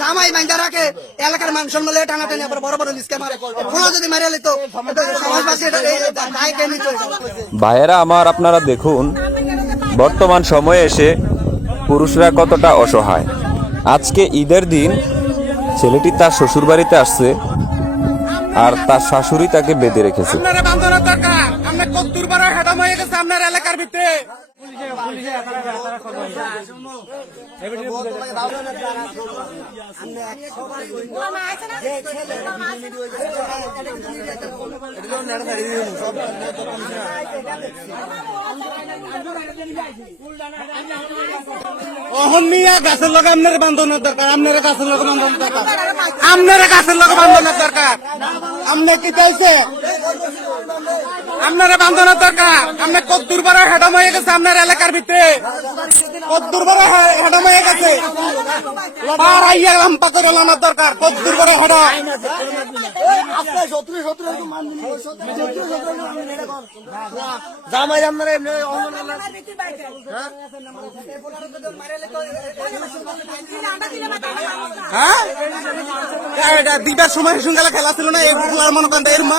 জামাই মাইন্দা রাখে এলাকার মানুষ মিলে টানাটানি আবার বড় বড় লিস্কে মারে। কোনো যদি মারিয়ে লিত সমাজবাসী এটা দায় কে নিত ভাইয়েরা আমার আপনারা দেখুন বর্তমান সময়ে এসে পুরুষরা কতটা অসহায়। আজকে ঈদের দিন ছেলেটি তার শ্বশুরবাড়িতে আসছে আর তার শাশুড়ি তাকে বেঁধে রেখেছে। বড় হেডাম হয়ে গেছে আপনার এলাকার ভিতরে। অহন নিয়ে গাছের লগে আপনার বান্ধনের দরকার, আপনার গাছের লগে বান্ধনের দরকার। আপনার গাছের লগে বান্ধনের দরকার। আপনি কি চাইছে আপনার বান্ধনের দরকার। আপনি কদ্দুর বড় হেডাম হয়ে গেছে আপনার এলাকার ভিতরে। কদ্দুর বড় হেডাম হয়ে গেছে। আইয়া লাম্পা করে লানার দরকার। কদ্দুর বড় হেডাম। জামাই আপনারা এমনি হ্যাঁ? দিদার সময় সঙ্গে খেলা ছিল না এই খেলার মনে করেন এর মা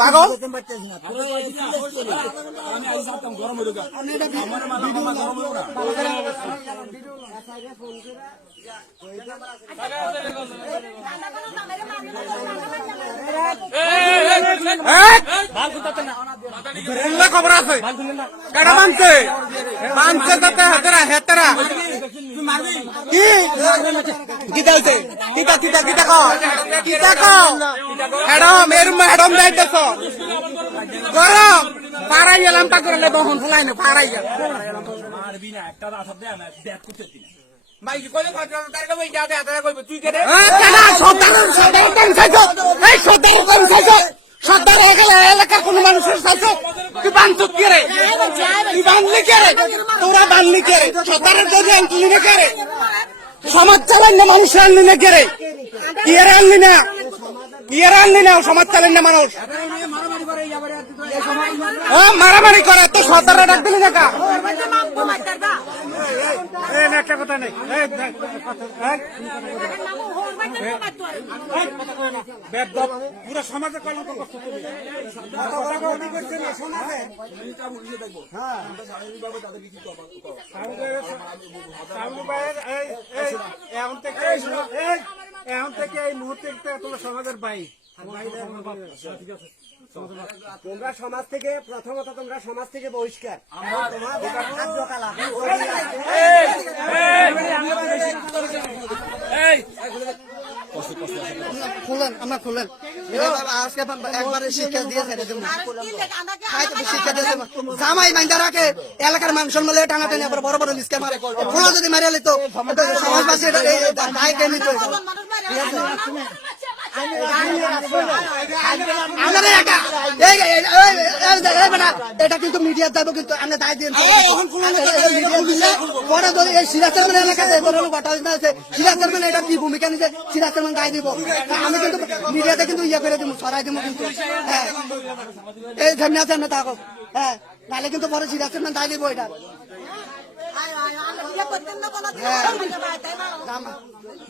পাগল হ্যাঁ? খবর আছে কাটা মানছে মানছে তাতে হাতেরা হেতেরা কি? কিতা হইছে। কিতা কিতা কিতা কও। কিতা কও। হেডম এর হেডম যাইতেছ। গরম। পাড়াই গেলাম তা করে বহন ফুলাই না পাড়াই গেল মাইকি কইলে তার কই যা দে আদা কইবে তুই কে রে কেনা? সদার সদার কোন খাইছো এই সদার কোন খাইছো সদার এলাকা এলাকার কোন মানুষের খাইছো তুই বানচুত কে রে তুই বানলি কে রে তোরা বানলি কে রে সদারের যদি আনলি না কে রে সমাজ চালান না মানুষ আনলি না কে রে কি আনলি না কি আনলি না সমাজ চালান না মানুষ মারামারি করে তো সর্দাররা ডাক দিলি একটা কথা নেই পুরো সমাজে কলঙ্ক এখন থেকে এখন থেকে এই মুহূর্তে তোমার সমাজের বাই তোমরা সমাজ থেকে প্রথমত তোমরা সমাজ থেকে বহিষ্কার আজকে একবারে শিক্ষা দিয়ে ছেড়ে দেবো। শিক্ষা দিয়ে জামাই মাইন্দা রাখে, এলাকার মানুষ মিলে টানাটানি আবার বড় বড় লিস্কে মারে। খোলা যদি মারিয়ে লিত সমাজবাসী দায় কে বেটা এটা কিন্তু মিডিয়া যাব কিন্তু আমরা দায় দিয়ে পরে যদি এই সিরাজের মানে এলাকাতে এই ধরনের ঘটনা আছে সিরাজের এটা কি ভূমিকা নিছে সিরাজের মানে দায় দিব আমি কিন্তু মিডিয়াতে কিন্তু ইয়ে করে দিব সরাই দিব কিন্তু হ্যাঁ এই আছে আমরা থাকো হ্যাঁ নাহলে কিন্তু পরে সিরাজের মানে দায় দিব এটা।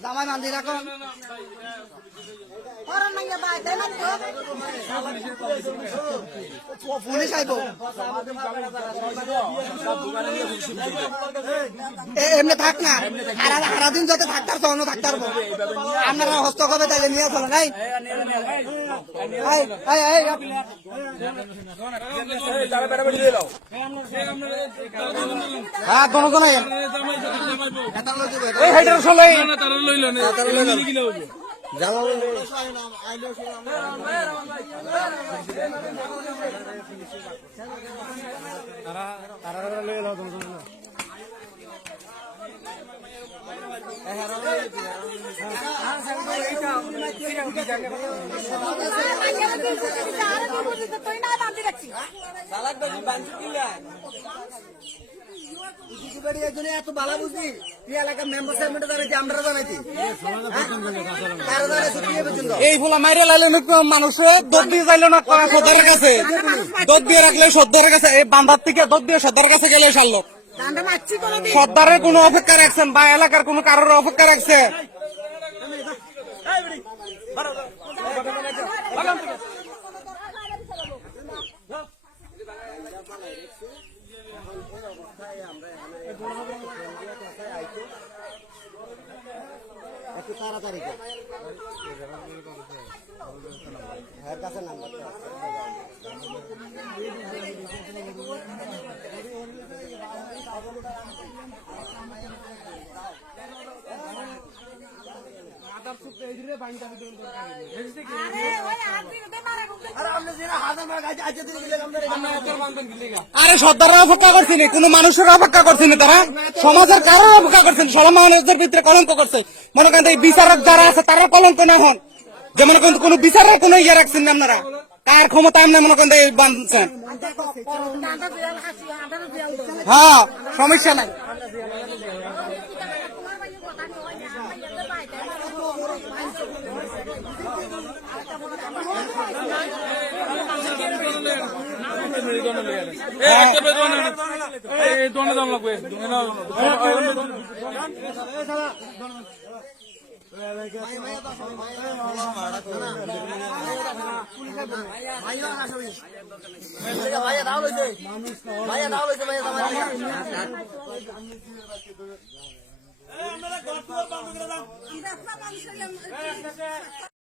জামাই বান্ধি রাখো পুলিশ আইব এমনি থাক না। সারা- সারাদিন যত থাকতার তখন থাকতার আপনারা হস্তক্ষেপে তাইলে নিয়ে চলো নাই হ্যাঁ কোন কোন চলে এই ফুলা মাইরে লাইলে মানুষে দোদ দিয়ে যাইলো না কাছে দোদ দিয়ে রাখলে সর্দার কাছে এই বান্ধার থেকে দোদ দিয়ে সর্দার কাছে গেলে সারলো সর্দারের কোনো অপেক্ষা রাখছেন বা এলাকার কোনো কারোর অপেক্ষা রাখছে একটু তাড়াতাড়ি হ্যাঁ কাছে নাম্বারটা আরে সর্দাররা অপেক্ষা করছি না কোনো মানুষের অপেক্ষা করছি তারা। সমাজের কারোর অপেক্ষা করছে না সব মানুষদের ভিতরে কলঙ্ক করছে। মনে করেন এই বিচারক যারা আছে তারা কলঙ্ক না হন। যে মনে করেন কোনো বিচারের কোনো ইয়ে রাখছেন না আপনারা। কার ক্ষমতা আপনি মনে করেন এই বাঁধছেন হ্যাঁ সমস্যা নাই। ভাইয়া দাও লইছে ভাইয়া দাও